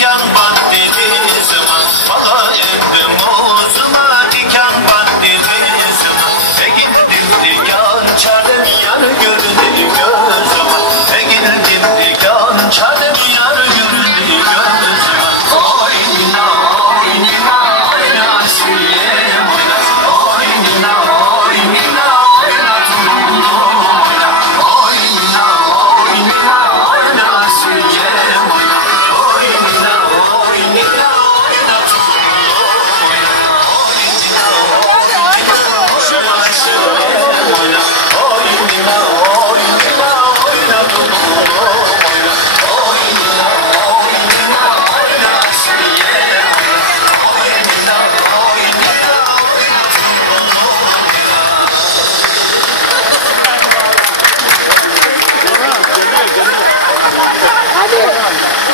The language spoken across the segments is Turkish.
diken bat dediği zaman Bala ettim omzuma diken bat dediği zaman E gittim diken göründü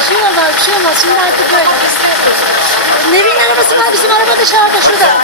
şey olmaz, bir şey olmaz. Şimdi artık böyle. Nevin arabası var, bizim araba dışarıda şurada.